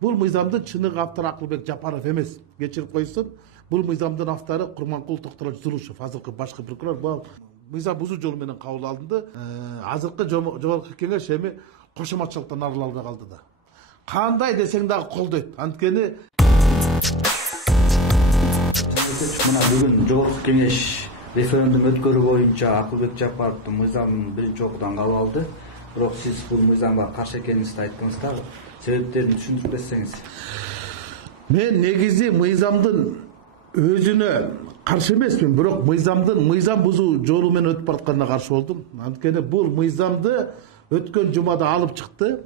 Бул мыйзамдын чыныгы автору Акылбек Жапаров эмес. Кечирип койсун. Бул мыйзамдын автору Курманкул Токтолович Зулушев, азыркы башкы прокурор. Бул мыйзам бузуу жолу менен кабыл алынды. Азыркы жогорку кеңеш эми кошоматчылыктан арыла албай калды да. Кандай десең дагы колдойт. Анткени мына бүгүн жогорку кеңеш референдум өткөрүү боюнча Акылбек Жапаровдун мыйзамын биринчи окуудан кабыл алды. Бирок сиз бул мыйзамга каршы экениңизди айттыңыз да. Себептерин түшүндүрүп берсеңиз. Мен негизи мыйзамдын өзүнө каршы эмесмин, бирок мыйзам бузуу жолу менен өтүп баратканына каршы болдум. Анткени бул мыйзамды өткөн жумада алып чыкты,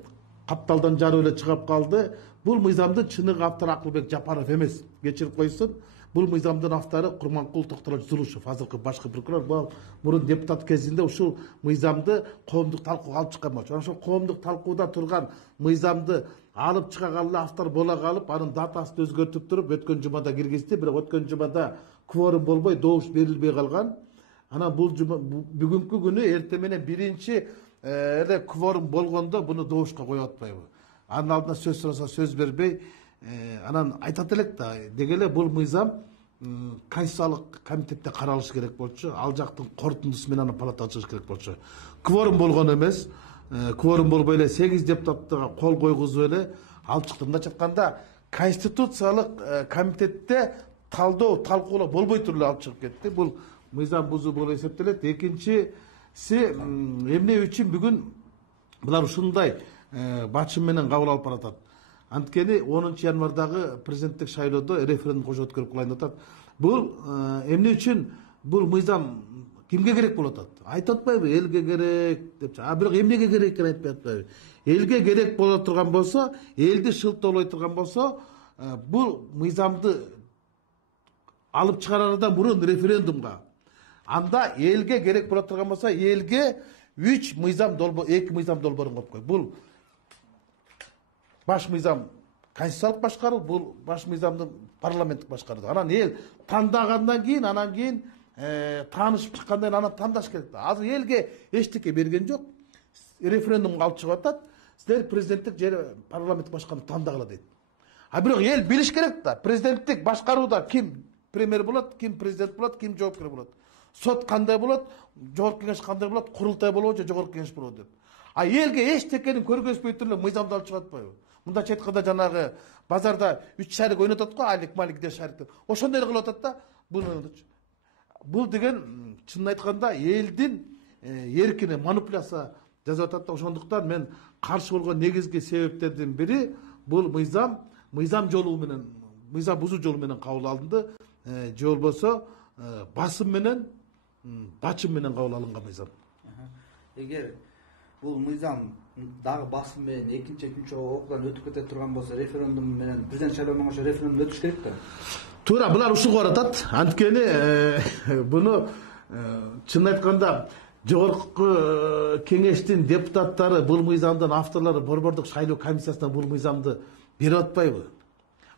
капталдан жарып эле чыгып калды. Бул мыйзамдын чыныгы автору Акылбек Жапаров эмес. Кечирип койсун. Бул мыйзамдын автору Курманкул Токтолович Зулушев, азыркы башкы прокурор. Бул мурун депутат кезинде ушул мыйзамды коомдук талкууга алып чыккан болчу. Ошол коомдук талкууда турган мыйзамды алып чыга калып, автор бола калып, анын датасын өзгөртүп туруп өткөн жумада киргизди. Бирок өткөн жумада кворум болбой, добуш берилбей калган. Анан бул бүгүнкү күнү эртең менен биринчи эле кворум болгондо буну добушка коюп атпайбы. Анын алдына сөз сураса сөз бербей, анан айтат элек да, деги эле бул мыйзам Конституциялык комитетте каралышы керек болчу, ал жактын корутундусу менен аны палатага чыгыш керек болчу. Кворум болгон эмес, кворум болбой эле 8 депутаттыга кол койгузуп эле алып чыкты. Мындайча айтканда, Конституциялык комитетте талкуулоо болбой туруп эле алып чыгып кетти. Бул мыйзам бузуу болуп эсептелет. Экинчиси, эмне үчүн бүгүн булар ушундай бачым менен кабыл алып баратат? Анткени 10 январдагы президенттик шайлоодо референдум кошо өткөрүп кылайын деп атат. Бул эмне үчүн бул мыйзам кимге керек болуп атат? Айтып атпайбы, элге керек депчи. Бирок эмнеге керек экенин айтпай атпайбы? Элге керек боло турган болсо, элди шылтоолой турган болсо, бул мыйзамды алып чыгарардан мурун референдумга. Анда элге керек боло турган болсо, элге 2 мыйзам долбоорун коюп кой. Бул баш мыйзам конституциялык башкаруу, бул баш мыйзамдын парламенттик башкаруу. Анан эл тандагандан кийин, анан кийин таанышып чыккандан анан тандаш керек. Азыр элге эчтеке берген жок. Референдумга алып чыгып атат. Силер президенттик же парламенттик башкарууну тандагыла дейт. Бирок эл билиш керек да, президенттик башкарууда ким премьер болот, ким президент болот, ким жоопкер болот. Сот кандай болот, жогорку кеңеш кандай болот, курултай болобу же жогорку кеңеш болобу деп. Элге эчтекени көргөзбөй туруп эле мыйзамды алып чыгып атпайбы? Мындайча айтканда жанагы базарда 3 шарик ойнотот го, алик малик де шарик деп. Ошондой кылып атат да. Бул деген чынын айтканда элдин эркине манипуляция жасап атат да. Ошондуктан мен каршы болгон негизги себептердин бири бул мыйзам бузуу жолу менен кабыл алынды. Же болбосо басым менен, бачым менен кабыл алынган мыйзам. Эгер бул мыйзам дагы басым менен экинчи окуудан өтүп кете турган болсо, референдум менен президент шайлоонун кошо референдум өтүш керек да. Туура, булар ушуга баратат. Анткени буну чынын айтканда жогорку кеңештин депутаттары, бул мыйзамдын авторлору борбордук шайлоо комиссиясына бул мыйзамды берип атпайбы?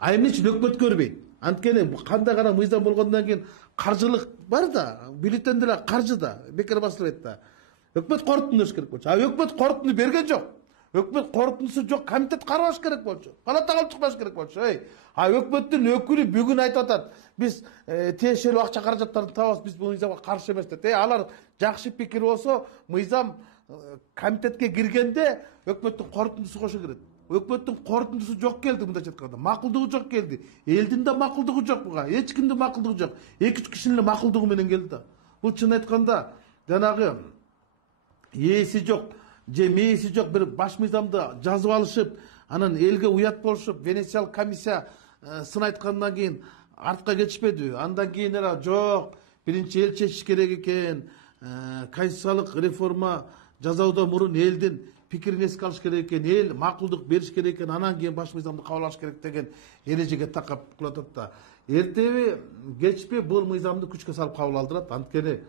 Эмне үчүн өкмөт көрбөйт? Анткени кандай гана мыйзам болгондон кийин каржылык бар да, бюллетен деле каржы да, бекер басылбайт да. Өкмөт корутунду бериш керек болчу. Өкмөт корутунду берген жок. Өкмөт корутундусу жок, комитет карабаш керек болчу. Палатага алып чыкпаш керек болчу. Өкмөттүн өкүлү бүгүн айтып атат, биз тиешелүү акча каражаттарды табабыз, биз бул мыйзамга каршы эмес деп. Алар жакшы пикир болсо, мыйзам комитетке киргенде өкмөттүн корутундусу кошо кирет. Өкмөттүн корутундусу жок келди, мындайча айтканда. Макулдугу жок келди. Элдин да макулдугу жок буга. Эч кимдин макулдугу жок. 2-3 кишинин эле макулдугу менен келди да. Бул чын айтканда жанагы ээси жок же мээси жок бир баш мыйзамды жазып алышып, анан элге уят болушуп, Венециялык комиссия сын айткандан кийин артка кетишпеди. Андан кийин эле жок, биринчи эл чечиш керек экен, конституциялык реформа жасоодон мурун элдин пикирин эске алыш керек экен, эл макулдук бериш керек экен, анан кийин баш мыйзамды кабыл алыш керек деген эрежеге такап кылып атат да. Эртеби, кечпи бул мыйзамды күчкө салып кабыл алдырат. Анткени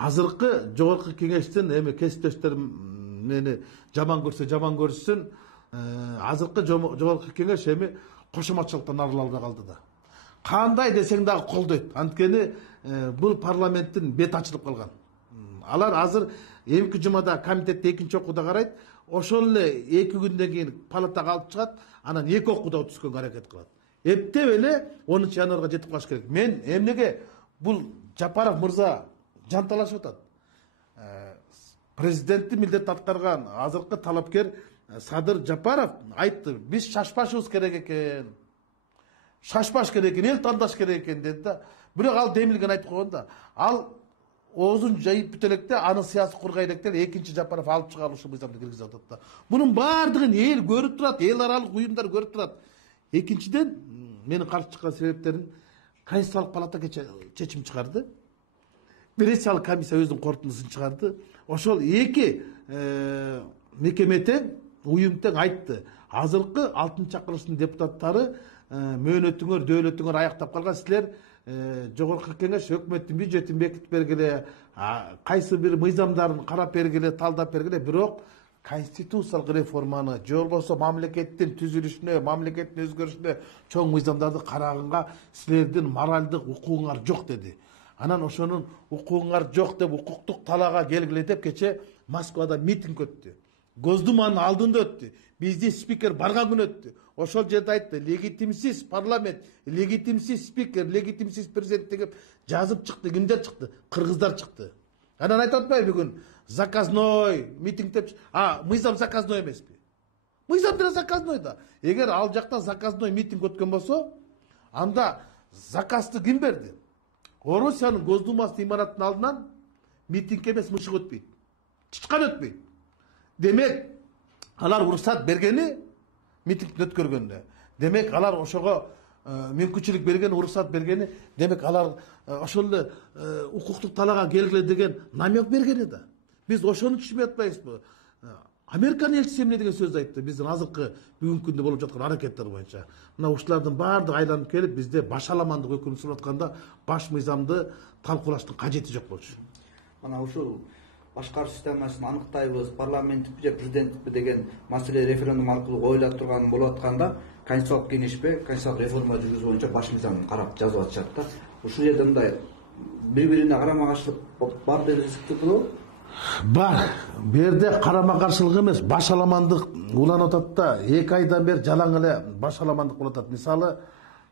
азыркы жогорку кеңештин эми кесиптештер мени жаман көрсө жаман көрсүн, азыркы жогорку кеңеш эми кошоматчылыктан арыла албай калды да. Кандай десең дагы колдойт. Анткени бул парламенттин бети ачылып калган. Алар азыр эмки жумада комитетте экинчи окууда карайт. ошол эле 2 күндөн кийин палатага алып чыгат, анан 2 окууда түзгөнгө аракет кылат. Эптеп эле 10 январга жетип калыш керек. Мен эмнеге бул Жапаров мырза жанталашып атат? Президенттик милдет аткарган азыркы талапкер Садыр Жапаров айтты, биз шашпашыбыз керек экен. Шашпаш керек экен, эл тандаш керек экен деди да. Бирок ал демилген айтып койгон да. Ал оозун жайып бүт электе, аны саясий кургай электе экинчи Жапаров алып чыгарылышы мыйзамды киргизип атат да. Бунун баардыгын эл көрүп турат, эл аралык уюмдар көрүп турат. Экинчиден, менин каршы чыккан себептерин Конституциялык палата чечим чыгарды. Венециялык комиссия өзүнүн корутундусун чыгарды. Ошол 2 мекеме тең, уюм тең айтты. Азыркы 6-чакырылыштын депутаттары мөөнөтүңөр, дөөлөтүңөр аяктап калган, силер жогорку кеңеш өкмөттүн бюджетин бекитип бергиле, кайсы бир мыйзамдарын карап бергиле, талдап бергиле, бирок конституциялык реформаны же болбосо мамлекеттин түзүлүшүнө, мамлекеттин өзгөрүшүнө чоң мыйзамдарды караганга силердин моралдык укугуңар жок деди. Анан ошонун укугуңар жок деп укуктук талаага келгиле деп кече Москвада митинг өттү. Госдуманын алдында өттү. Бизди спикер барган күнү өттү. Ошол жерде айтты, легитимсиз парламент, легитимсиз спикер, легитимсиз президент деп жазып чыкты. Кимдер чыкты? Кыргыздар чыкты. Анан айтып атпайбы бүгүн заказной митинг деп, мыйзам заказной эмеспи? Мыйзам деле заказной да. Эгер ал жакта заказной митинг өткөн болсо, анда заказды ким берди? Орусиянын Госдумасы имараттын алдынан митинг эмес, мышык өтпөйт. Чычкан өтпөйт. Демек, алар уруксат бергени митингди өткөргөндө. Демек, алар ошого мүмкүнчүлүк берген, уруксат бергени, демек алар ошол эле укуктук талаага келгиле деген намек бергени да. Биз ошону түшүнбөй атпайбызбы? Американын элчиси эмне деген сөз айтты биздин азыркы бүгүнкү күндө болуп жаткан аракеттер боюнча. Мына ушулардын баардыгы айланып келип бизде башаламандык өкүмү сүрүп атканда баш мыйзамды талкуулаштын кажети жок болчу. Мына ушул башкаруу системасын аныктайбыз, парламенттикпи же президенттикпи деген маселе референдум аркылуу коюла турган болуп атканда, Конституциялык кеңешпе конституциялык реформа жүргүзүү боюнча баш мыйзамын карап жазып атышат да. Ушул жерде мындай бири-бирине карама каршылык бар деп эсептейбизби? Бар. Бу жерде карама каршылык эмес, башаламандык уланып атат да. 2 айдан бери жалаң эле башаламандык болуп атат. Мисалы,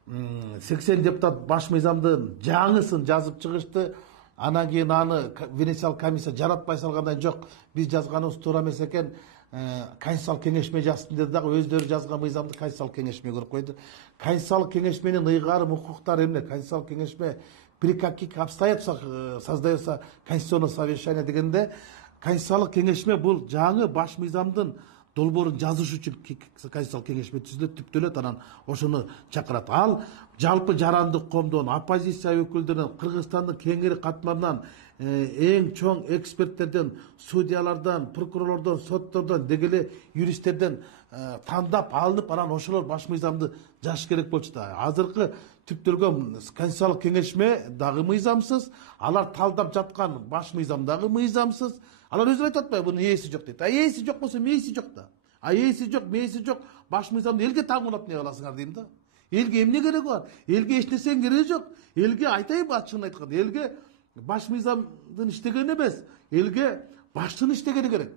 80 депутат баш мыйзамдын жаңысын жазып чыгышты. Анан кийин аны Венециялык комиссия жаратпай салгандан жок, биз жазганыбыз туура эмес экен, Конституциялык кеңешме жазсын деди дагы, өздөрү жазган мыйзамды Конституциялык кеңешме көрүп койду. Конституциялык кеңешменин ыйгарым укуктары эмне? Конституциялык кеңешме при каких обстоятельствах создается конституционное совещание дегенде, Конституциялык кеңешме бул жаңы баш мыйзамдын долбоорун жазыш үчүн Конституциялык кеңешме түзүлөт, түптөлөт, анан ошону чакырат. Ал жалпы жарандык коомдон, оппозиция өкүлдөрүнөн, Кыргызстандын кеңири катмарынан, эң чоң эксперттерден, судьялардан, прокурорлордон, соттордон, дегеле юристтерден тандап алынып, анан ошолор баш мыйзамды жазыш керек болчу да. Азыркы түптөлгөн Конституциялык кеңешме дагы мыйзамсыз, алар талдап жаткан баш мыйзам дагы мыйзамсыз. Алар өзү айтып атпайбы, бунун ээси жок дейт. Ээси жок болсо мээси жок да. Ээси жок, мээси жок, баш мыйзамды элге таңуулап эмне кыласыңар дейм да. Элге эмне кереги бар? Элге эч нерсенин кереги жок. Элге айтайын, ачыгын айтканда, элге баш мыйзамдын иштегени эмес, элге баштын иштегени керек.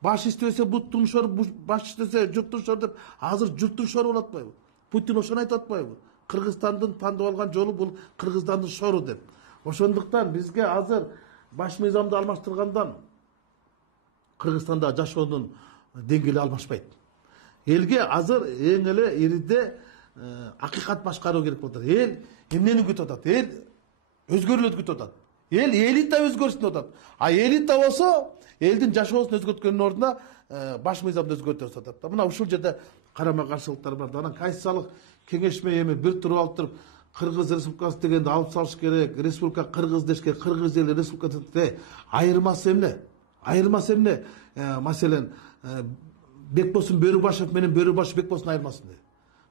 Баш иштебесе буттун шору, баш иштесе журттун шору деп, азыр журттун шору болуп атпайбы? Путин ошону айтып атпайбы? Кыргызстандын тандап алган жолу бул Кыргызстандын шору деп. Ошондуктан бизге азыр баш мыйзамды алмаштыргандан Кыргызстанда жашоонун деңгээли алмашпайт. Элге азыр эң эле ириде акыйкат башкаруу керек болот. Эл эмнени күтүп атат? Эл өзгөрүүлөрдү күтүп атат. Эл элита өзгөрүшүн атат. Элита болсо элдин жашоосун өзгөрткөндүн ордуна баш мыйзамды өзгөртөп атат. Мына ушул жерде карама каршылыктар бар. Анан Конституциялык кеңешме эми бир туруп алып туруп Кыргыз республикасы дегенди алып салыш керек, республика Кыргыз деш керек, Кыргыз эл республикасы айырмасы эмне? Айырмасы эмне? Маселен, Бекбосун Бөрүбашев менен Бөрүбашев Бекбосун айырмасында.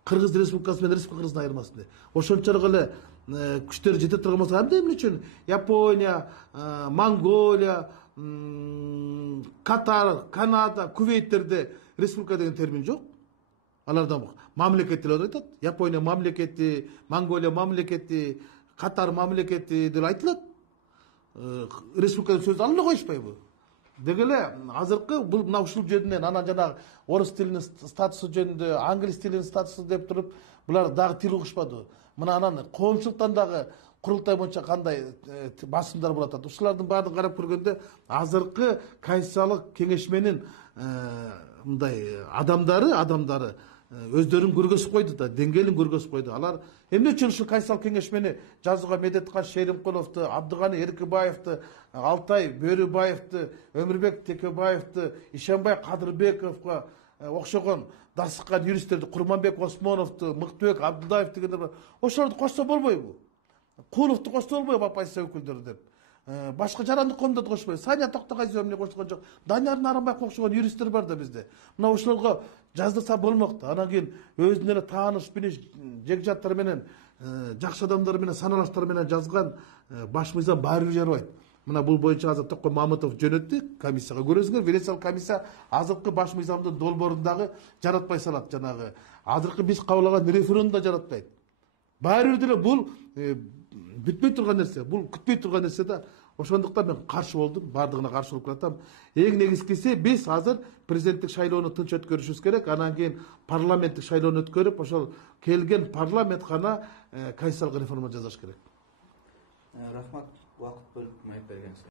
Кыргыз республикасы менен Республика Кыргыздын айырмасында. Ошончолук эле күчтөр жете турган болсо, эмне үчүн Япония, Монголия, Катар, Канада, Кувейттерде республика деген термин жок. Алардан мамлекеттер айтат. Япония мамлекети, Монголия мамлекети, Катар мамлекети деп айтылат. Республика сөз алына коюшпайбы? деги эле азыркы бул мына ушул жөнүнөн анан жанагы орус тилинин статусу жөнүндө англис тилинин статусу деп туруп булар дагы тил угушпады. Мына анан коомчулуктан дагы курултай боюнча кандай басымдар болуп атат. Ушулардын баардыгын карап көргөндө азыркы Конституциялык кеңешменин мындай адамдары өздөрүн көргөзүп койду да, деңгээлин көргөзүп койду. Алар эмне үчүн ушул Конституциялык кеңешмени жазууга Медеткан Шеримкуловду, Абдыганы Эркибаевди, Алтай Бөрүбаевди, Өмүрбек Текебаевди, Ишенбай Кадырбековго окшогон дасыккан юристтерди, Курманбек Осмоновду, Мыктыбек Абдулдаев дегендер ошолорду кошсо болбойбу? Куловду кошсо болбойбу оппозиция өкүлдөрү деп? Башка жарандык коомдорду кошпойбу? Сания Токтогазиева эмне кошулган жок? Данияр Нарымбаевге окшогон юристтер бар да бизде. Мына ошолорго жаздырса болмок да. Анан кийин өзүнүн эле тааныш билиш жекжаттары менен, жакшы адамдар менен, саналаштар менен жазган баш мыйзам баары бир жарабайт. Мына бул боюнча азыр Токко Мамытов жөнөттү комиссияга. Көрөсүңөр, Венециялык комиссия азыркы баш мыйзамдын долбоорун дагы жаратпай салат. Жанагы азыркы биз кабыл алган референдум да жаратпайт. Баары бир деле бул бүтпөй турган нерсе, бул күтпөй турган нерсе да. Ошондуктан мен каршы болдум, баардыгына каршы болуп келатам. Эң негизгиси биз азыр президенттик шайлоону тынч өткөрүшүбүз керек, анан кийин парламенттик шайлоону өткөрүп, ошол келген парламент гана конституциялык реформа жасаш керек. Рахмат, убакыт бөлүп маек бергениңизге.